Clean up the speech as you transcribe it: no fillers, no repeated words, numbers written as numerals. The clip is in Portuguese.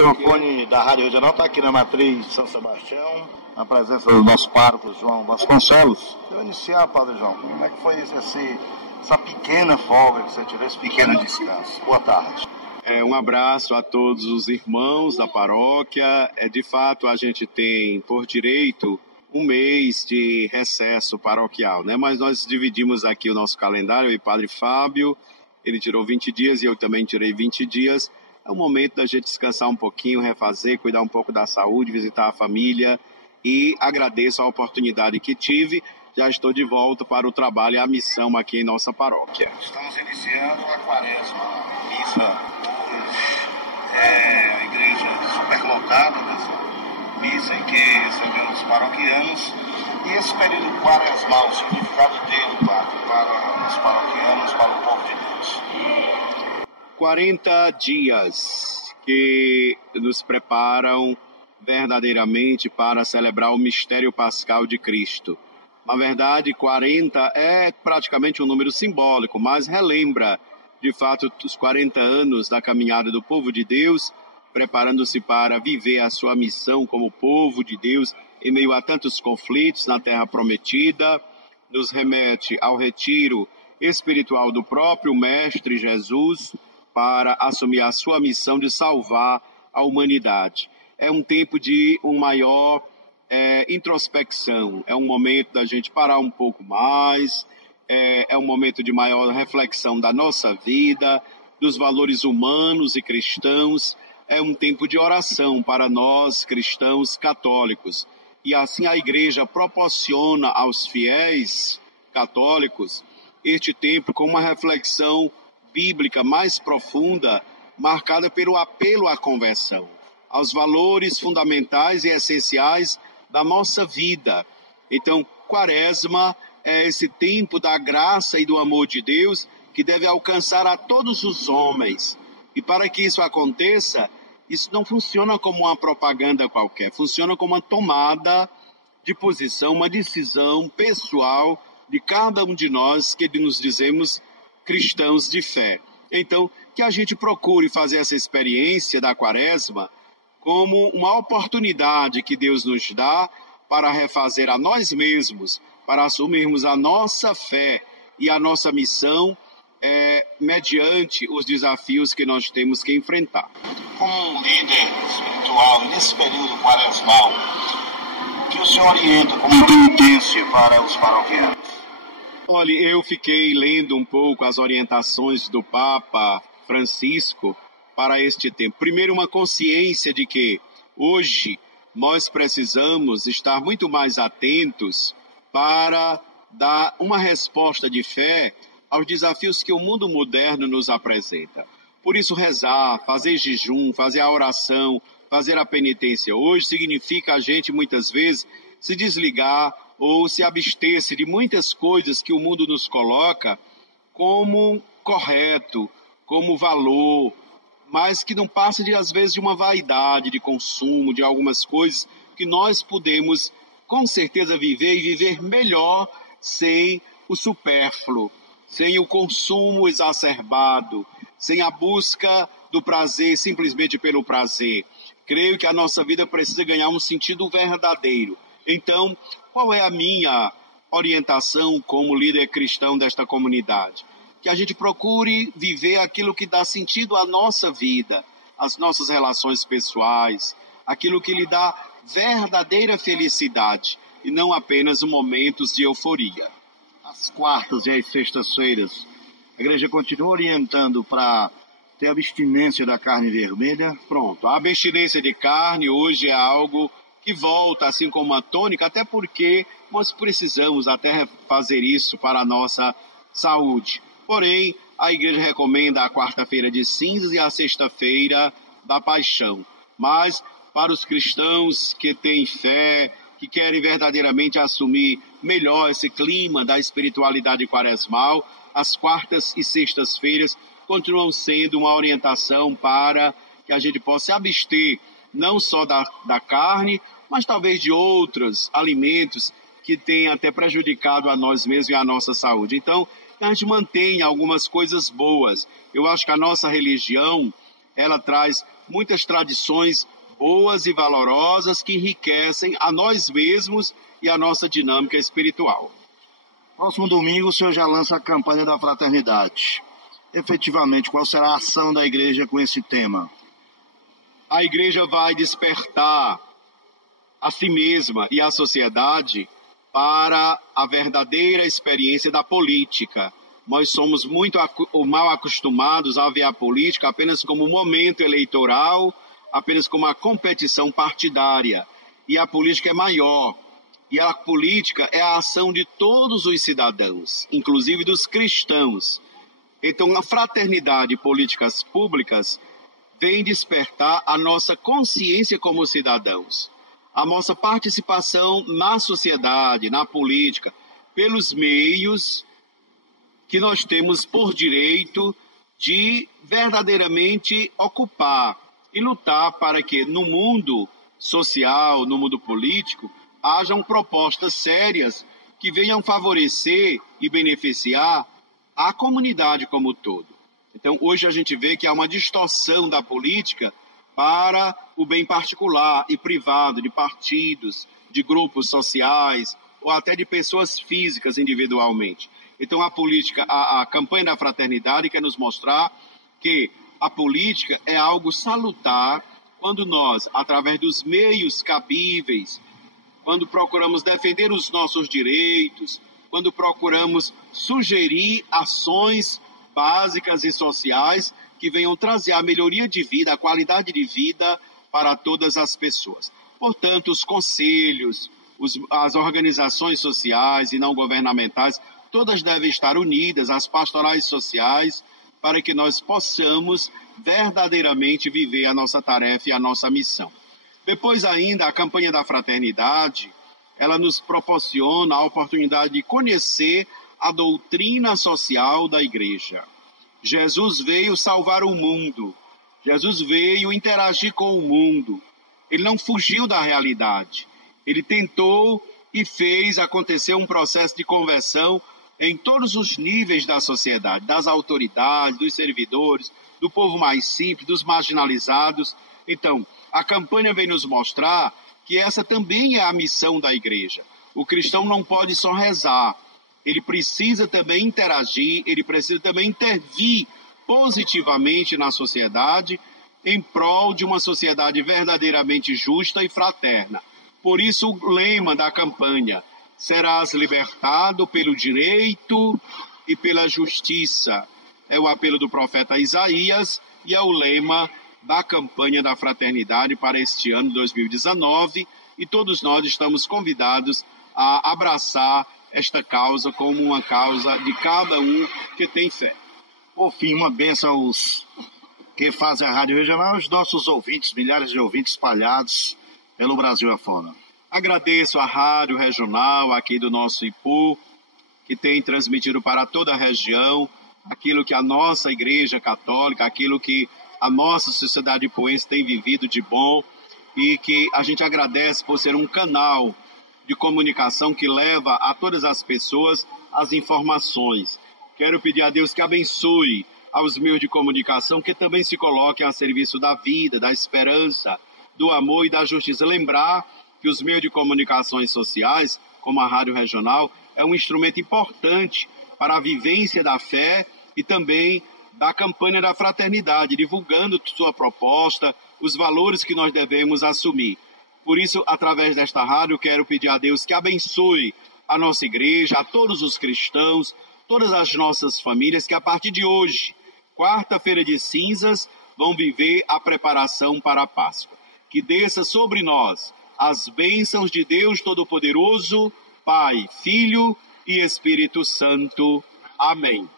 microfone da Rádio Regional está aqui na Matriz de São Sebastião, na presença do nosso pároco João Vasconcelos. Eu iniciar, Padre João, como é que foi essa pequena folga que você tirou, esse pequeno descanso? Boa tarde. Um abraço a todos os irmãos da paróquia. De fato, a gente tem por direito um mês de recesso paroquial, né? Mas nós dividimos aqui o nosso calendário, eu e Padre Fábio, ele tirou 20 dias e eu também tirei 20 dias. É o momento da gente descansar um pouquinho, refazer, cuidar um pouco da saúde, visitar a família, e agradeço a oportunidade que tive. Já estou de volta para o trabalho e a missão aqui em nossa paróquia. Estamos iniciando a quaresma, a missa hoje, a igreja superlotada dessa missa em que recebemos os paroquianos. E esse período quaresmal, o significado dele, Padre, para os paroquianos, para o povo de Deus? 40 dias que nos preparam verdadeiramente para celebrar o mistério pascal de Cristo. Na verdade, 40 é praticamente um número simbólico, mas relembra, de fato, os 40 anos da caminhada do povo de Deus, preparando-se para viver a sua missão como povo de Deus em meio a tantos conflitos na Terra Prometida. Nos remete ao retiro espiritual do próprio Mestre Jesus para assumir a sua missão de salvar a humanidade. É um tempo de maior introspecção, é um momento da gente parar um pouco mais, é um momento de maior reflexão da nossa vida, dos valores humanos e cristãos, é um tempo de oração para nós cristãos católicos. E assim a Igreja proporciona aos fiéis católicos este tempo com uma reflexão bíblica mais profunda, marcada pelo apelo à conversão, aos valores fundamentais e essenciais da nossa vida. Então, Quaresma é esse tempo da graça e do amor de Deus que deve alcançar a todos os homens. E para que isso aconteça, isso não funciona como uma propaganda qualquer, funciona como uma tomada de posição, uma decisão pessoal de cada um de nós que nos dizemos cristãos de fé. Então, que a gente procure fazer essa experiência da Quaresma como uma oportunidade que Deus nos dá para refazer a nós mesmos, para assumirmos a nossa fé e a nossa missão mediante os desafios que nós temos que enfrentar. Como um líder espiritual, nesse período quaresmal, que o senhor orienta como penitência para os paroquianos? Olha, eu fiquei lendo um pouco as orientações do Papa Francisco para este tempo. Primeiro, uma consciência de que hoje nós precisamos estar muito mais atentos para dar uma resposta de fé aos desafios que o mundo moderno nos apresenta. Por isso, rezar, fazer jejum, fazer a oração, fazer a penitência hoje significa a gente, muitas vezes, se desligar ou se abster-se de muitas coisas que o mundo nos coloca como correto, como valor, mas que não passa, às vezes, de uma vaidade de consumo, de algumas coisas que nós podemos, com certeza, viver e viver melhor sem o supérfluo, sem o consumo exacerbado, sem a busca do prazer simplesmente pelo prazer. Creio que a nossa vida precisa ganhar um sentido verdadeiro. Então, qual é a minha orientação como líder cristão desta comunidade? Que a gente procure viver aquilo que dá sentido à nossa vida, às nossas relações pessoais, aquilo que lhe dá verdadeira felicidade e não apenas momentos de euforia. As quartas e as sextas-feiras, a igreja continua orientando para ter abstinência da carne vermelha? Pronto, a abstinência de carne hoje é algo que volta assim como uma tônica, até porque nós precisamos até fazer isso para a nossa saúde. Porém, a igreja recomenda a quarta-feira de cinzas e a sexta-feira da paixão. Mas para os cristãos que têm fé, que querem verdadeiramente assumir melhor esse clima da espiritualidade quaresmal, as quartas e sextas-feiras continuam sendo uma orientação para que a gente possa abster não só da carne, mas talvez de outros alimentos que tenham até prejudicado a nós mesmos e a nossa saúde. Então, a gente mantém algumas coisas boas. Eu acho que a nossa religião, ela traz muitas tradições boas e valorosas que enriquecem a nós mesmos e a nossa dinâmica espiritual. Próximo domingo o senhor já lança a campanha da fraternidade. Efetivamente, qual será a ação da igreja com esse tema? A igreja vai despertar a si mesma e a sociedade para a verdadeira experiência da política. Nós somos muito mal acostumados a ver a política apenas como um momento eleitoral, apenas como uma competição partidária. E a política é maior. E a política é a ação de todos os cidadãos, inclusive dos cristãos. Então, a fraternidade e políticas públicas vem despertar a nossa consciência como cidadãos, a nossa participação na sociedade, na política, pelos meios que nós temos por direito de verdadeiramente ocupar e lutar para que no mundo social, no mundo político, hajam propostas sérias que venham favorecer e beneficiar a comunidade como um todo. Então, hoje a gente vê que há uma distorção da política para o bem particular e privado de partidos, de grupos sociais ou até de pessoas físicas individualmente. Então, a política, a campanha da fraternidade quer nos mostrar que a política é algo salutar quando nós, através dos meios cabíveis, quando procuramos defender os nossos direitos, quando procuramos sugerir ações básicas e sociais que venham trazer a melhoria de vida, a qualidade de vida para todas as pessoas. Portanto, os conselhos, as organizações sociais e não governamentais, todas devem estar unidas, as pastorais sociais, para que nós possamos verdadeiramente viver a nossa tarefa e a nossa missão. Depois ainda, a campanha da fraternidade, ela nos proporciona a oportunidade de conhecer a doutrina social da igreja. Jesus veio salvar o mundo. Jesus veio interagir com o mundo. Ele não fugiu da realidade. Ele tentou e fez acontecer um processo de conversão em todos os níveis da sociedade, das autoridades, dos servidores, do povo mais simples, dos marginalizados. Então, a campanha vem nos mostrar que essa também é a missão da igreja. O cristão não pode só rezar, ele precisa também interagir, ele precisa também intervir positivamente na sociedade em prol de uma sociedade verdadeiramente justa e fraterna. Por isso o lema da campanha: serás libertado pelo direito e pela justiça. É o apelo do profeta Isaías e é o lema da campanha da fraternidade para este ano 2019, e todos nós estamos convidados a abraçar esta causa como uma causa de cada um que tem fé. Por fim, uma bênção aos que fazem a Rádio Regional, aos nossos ouvintes, milhares de ouvintes espalhados pelo Brasil afora. Agradeço à Rádio Regional aqui do nosso Ipu, que tem transmitido para toda a região aquilo que a nossa Igreja Católica, aquilo que a nossa sociedade ipuense tem vivido de bom, e que a gente agradece por ser um canal de comunicação que leva a todas as pessoas as informações. Quero pedir a Deus que abençoe aos meios de comunicação, que também se coloquem a serviço da vida, da esperança, do amor e da justiça. Lembrar que os meios de comunicações sociais, como a Rádio Regional, é um instrumento importante para a vivência da fé e também da campanha da fraternidade, divulgando sua proposta, os valores que nós devemos assumir. Por isso, através desta rádio, quero pedir a Deus que abençoe a nossa igreja, a todos os cristãos, todas as nossas famílias, que a partir de hoje, quarta-feira de cinzas, vão viver a preparação para a Páscoa. Que desça sobre nós as bênçãos de Deus Todo-Poderoso, Pai, Filho e Espírito Santo. Amém.